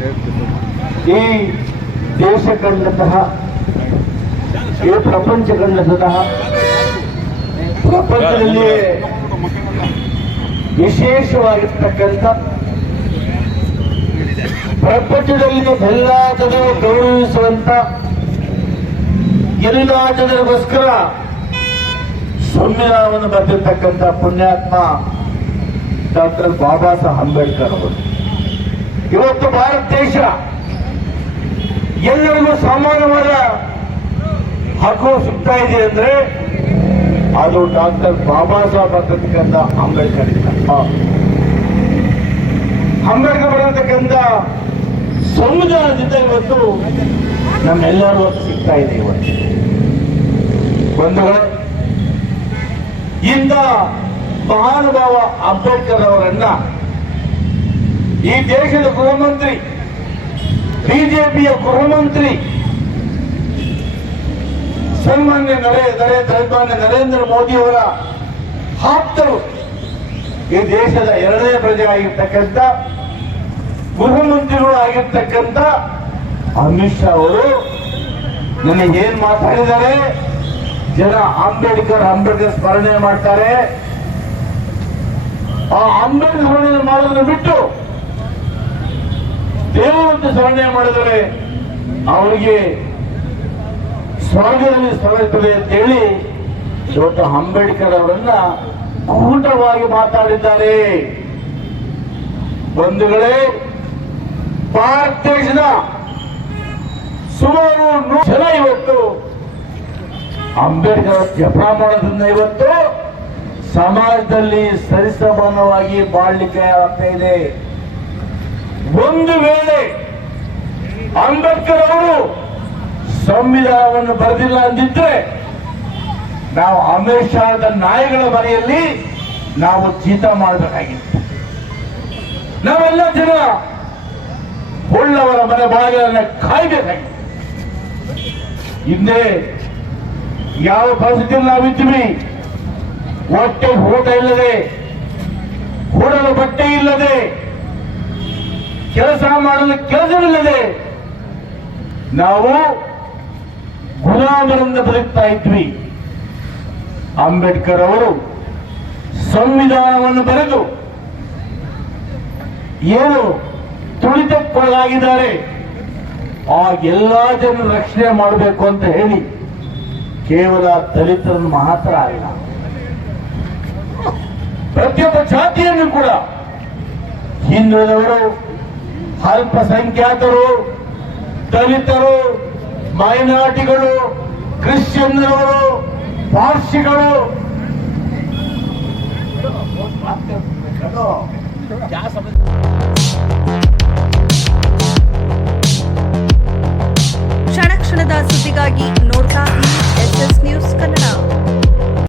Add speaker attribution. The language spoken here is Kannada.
Speaker 1: ಈ ದೇಶ ಕಂಡಂತಹ ಈ ಪ್ರಪಂಚ ಕಂಡಂತಹ ಪ್ರಪಂಚದಲ್ಲಿ ವಿಶೇಷವಾಗಿರ್ತಕ್ಕಂಥ, ಪ್ರಪಂಚದಲ್ಲಿ ಎಲ್ಲ ಜನರು ಗೌರವಿಸುವಂತ, ಎಲ್ಲ ಜನರಿಗೋಸ್ಕರ ಸಂವಿಧಾನವನ್ನು ಬರೆದಿರ್ತಕ್ಕಂಥ ಪುಣ್ಯಾತ್ಮ ಡಾಕ್ಟರ್ ಬಾಬಾ ಸಾಹೇಬ್ ಅಂಬೇಡ್ಕರ್ ಅವರು. ಇವತ್ತು ಭಾರತ ದೇಶ ಎಲ್ಲರಿಗೂ ಸಮಾನವಾದ ಹಕ್ಕು ಸಿಗ್ತಾ ಇದೆ ಅಂದ್ರೆ ಅದು ಡಾಕ್ಟರ್ ಬಾಬಾ ಸಾಹೇಬ್ ಅಂತಕ್ಕಂಥ ಅಂಬೇಡ್ಕರ್. ಅಂಬೇಡ್ಕರ್ ಬರೆದಿರ್ತಕ್ಕಂಥ ಸಂವಿಧಾನದಿಂದ ಇವತ್ತು ನಮ್ಮೆಲ್ಲರೂ ಸಿಗ್ತಾ ಇದೆ ಇವತ್ತು ಬಂಧುಗಳೇ ಇಂದ ಮಹಾನುಭಾವ ಅಂಬೇಡ್ಕರ್ ಅವರನ್ನ ಈ ದೇಶದ ಗೃಹ ಮಂತ್ರಿ ಬಿಜೆಪಿಯ ಗೃಹಮಂತ್ರಿ, ಸನ್ಮಾನ್ಯ ನರೇ ನರೇ- ಸನ್ಮಾನ್ಯ ನರೇಂದ್ರ ಮೋದಿ ಅವರ ಆಪ್ತರು ಈ ದೇಶದ ಎರಡನೇ ಪ್ರಜೆ ಆಗಿರ್ತಕ್ಕಂಥ ಗೃಹ ಮಂತ್ರಿಗಳು ಆಗಿರ್ತಕ್ಕಂಥ ಅಮಿತ್ ಶಾ ಅವರು ನನಗೆ ಏನ್ ಮಾತಾಡಿದ್ದಾರೆ? ಜನ ಅಂಬೇಡ್ಕರ್ ಅಂಬೇಡ್ಕರ್ ಸ್ಮರಣೆ ಮಾಡ್ತಾರೆ. ಆ ಅಂಬೇಡ್ಕರ್ ಸ್ಮರಣೆ ಮಾಡೋದನ್ನು ಬಿಟ್ಟು ದೇವರಂತ ಸ್ಮರಣೆ ಮಾಡಿದರೆ ಅವರಿಗೆ ಸ್ವರ್ಗದಲ್ಲಿ ಸ್ಥಳ ಇರ್ತದೆ ಅಂತೇಳಿ ಇವತ್ತು ಅಂಬೇಡ್ಕರ್ ಅವರನ್ನ ಕೂಟವಾಗಿ ಮಾತಾಡಿದ್ದಾರೆ. ಬಂಧುಗಳೇ, ಭಾರತ ದೇಶದ ಸುಮಾರು ನೂರು ಜನ ಇವತ್ತು ಅಂಬೇಡ್ಕರ್ ಜಪ ಮಾಡೋದ್ರಿಂದ ಇವತ್ತು ಸಮಾಜದಲ್ಲಿ ಸರಿಸಮಾನವಾಗಿ ಬಾಳ್ಲಿಕ್ಕೆ ಆಗ್ತಾ ಇದೆ. ಒಂದು ವೇಳೆ ಅಂಬೇಡ್ಕರ್ ಅವರು ಸಂವಿಧಾನವನ್ನು ಬರೆದಿಲ್ಲ ಅಂದಿದ್ರೆ ನಾವು ಅಮಿತ್ ಶಾದ ನಾಯಿಗಳ ಮನೆಯಲ್ಲಿ ನಾವು ಜೀತ ಮಾಡಬೇಕಾಗಿತ್ತು. ನಾವೆಲ್ಲ ಜನ ಉಳ್ಳವರ ಮನೆ ಬಾಗಿಲನ್ನ ಕಾಯ್ಬೇಕಾಗಿತ್ತು. ಹಿಂದೆ ಯಾವ ಪರಿಸ್ಥಿತಿಯಲ್ಲಿ ನಾವಿದ್ದೀವಿ ಹೊಟ್ಟೆ ಊಟ ಇಲ್ಲದೆ, ಕೂಡಲು ಬಟ್ಟೆ ಇಲ್ಲದೆ ಕೆಲಸ ಮಾಡಲು ಕೆಲಸವಿಲ್ಲದೆ ನಾವು ಗುಲಾಮರಿಂದ ಬದುಕ್ತಾ ಇದ್ವಿ. ಅಂಬೇಡ್ಕರ್ ಅವರು ಸಂವಿಧಾನವನ್ನು ಬರೆದು ಏನು ತುಳಿತಕ್ಕೊಳಗಾಗಿದ್ದಾರೆ, ಆ ಎಲ್ಲ ಜನರು ರಕ್ಷಣೆ ಮಾಡಬೇಕು ಅಂತ ಹೇಳಿ ಕೇವಲ ದಲಿತರನ್ನು ಮಾತ್ರ ಅಲ್ಲ, ಪ್ರತಿಯೊಬ್ಬ ಜಾತಿಯನ್ನು ಕೂಡ ಹಿಂದುಳಿದವರು ಅಲ್ಪಸಂಖ್ಯಾತರು ದಲಿತರು ಮೈನಾರಿಟಿಗಳು ಕ್ರಿಶ್ಚಿಯನ್ನರು ಪಾರ್ಸಿಗಳು.